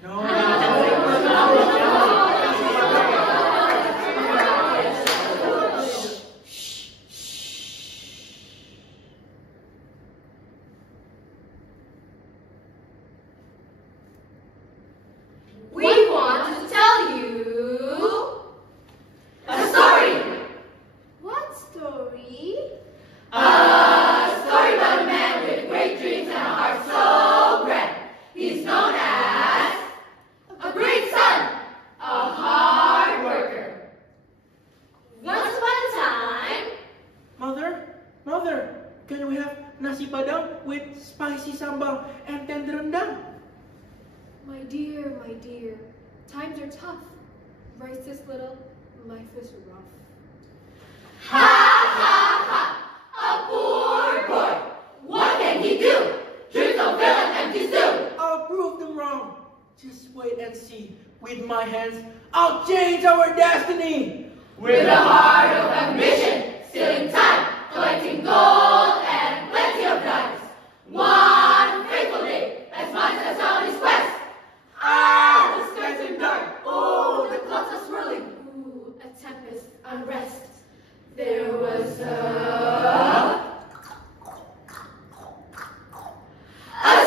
We want to tell you a story. What story? A story about a man with great dreams and a heart so grand. He's known as a great son, a hard worker. Once upon a time, Mother, can we have nasi padang with spicy sambal and tender rendang? My dear, times are tough. Rice is little, life is rough. ha ha ha, a poor boy. What can he do? Dreams don't fill an empty stew. I'll prove them wrong. Just wait and see. With my hands, I'll change our destiny. With a heart of ambition, stealing time, collecting gold and plenty of dimes. One faithful day, as much as on his quest. Ah, the skies are dark. Oh, the clouds are swirling. Ooh, a tempest, unrest. There was a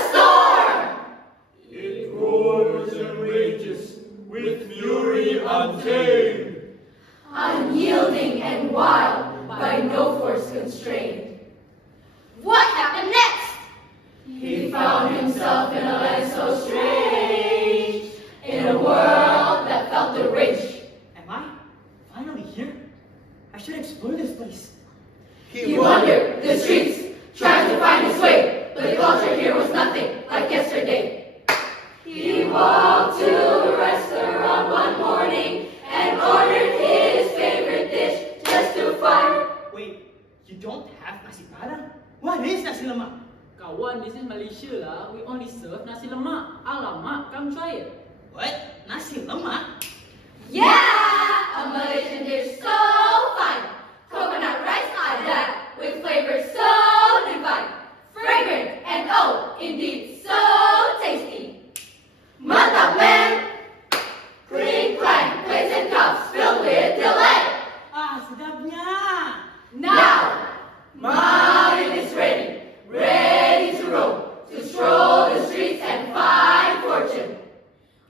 storm. It roars and rages with fury untamed. Unyielding and wild, by no force constrained. What happened next? He found himself in a land so strange, in a world that felt deranged. Am I finally here? I should explore this place. He wandered the streets, trying to find his way, but the culture here was nothing like yesterday. He walked to a restaurant one morning and ordered his favorite dish just to find. Wait, you don't have nasi padang? What is nasi lemak? Kawan, this is Malaysia lah. We only serve nasi lemak. Alamak, come try it. What? Nasi lemak? Yeah, a Malaysian dish so fine. Coconut rice ada with flavor so divine. Fragrant and oh, indeed so tasty. Mantap man! Clink clank, plates and cups filled with delight. Ah, sedapnya! Now, mine is ready to roam, to stroll the streets and find fortune.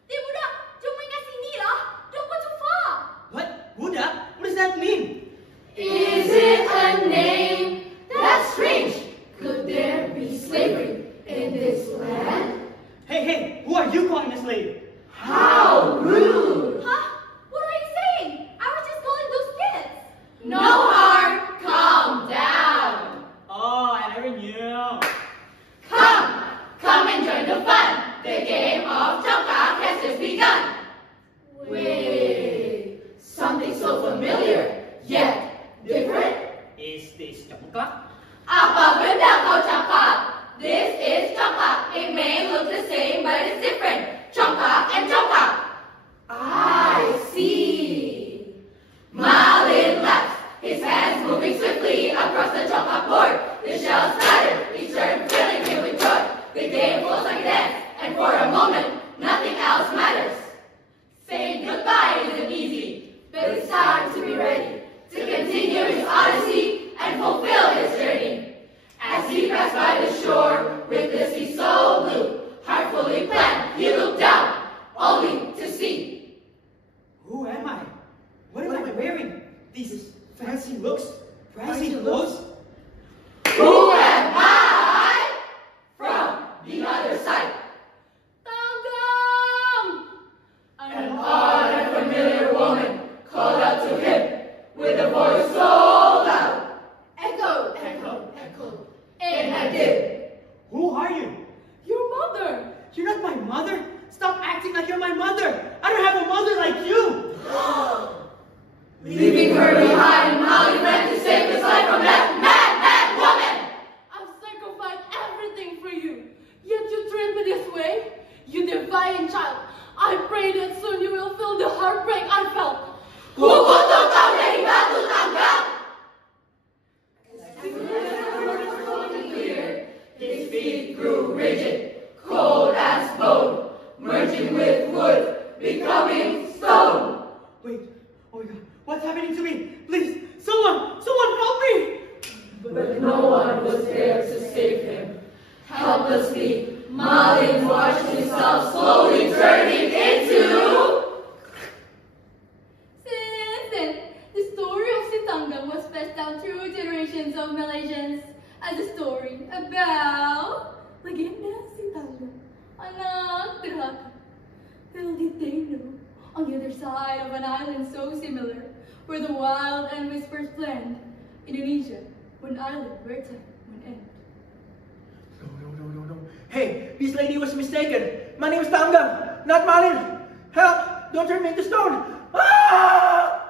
Budak, jom main kat sini lah. Don't go too far. What? Budak? What does that mean? Is it a name? That's strange. Could there be slavery in this land? Hey, who are you calling a slave? How rude! Huh? What are you saying? I was just calling those kids. No harm, calm down. Oh, I never knew. Come and join the fun. The game of Chongkak has just begun. Wait, something so familiar, yet different. Is this congklak? Apa benda kau cakap? This is Chongkak. It may look the same, but it's different. Chongkak and Chongkak. I see. Malin laughs, his hands moving swiftly across the Chongkak board. The shells splattered, each turn filling him with joy. The game flows like a dance, and for a moment, nothing else matters. Saying goodbye isn't easy, but it's time to be ready to continue his odyssey and fulfill his journey. As he passed by the shore with the sea so blue, heart fully planned, he looked down, only to see. Who am I? What am I wearing? These fancy looks? Fancy clothes? Who am I? From the other side. Tanggang! An odd and familiar woman called out to him with a voice so loud. Echo, echo, echo. In a dim. Who are you? Your mother! You're not my mother. Stop acting like you're my mother. I don't have a mother like you. Leaving her behind, Molly ran to save his life from that mad woman. I've sacrificed everything for you, yet you treat me this way? You defiant child, I pray that soon you will feel the heartbreak I felt. Kukutuk kau dari batu tanggang. His feet grew rigid, cold as bone, merging with Malin watched himself slowly turning into... Since then, the story of Sintanggang was passed down through generations of Malaysians as a story about legenda Sintanggang, anak derhaka. Little did they know, on the other side of an island so similar, where the wild and whispers blend, Indonesia, one island where time would end. No. Hey, this lady was mistaken. My name is Tanggang, not Malin. Help! Don't turn me into stone. Ah!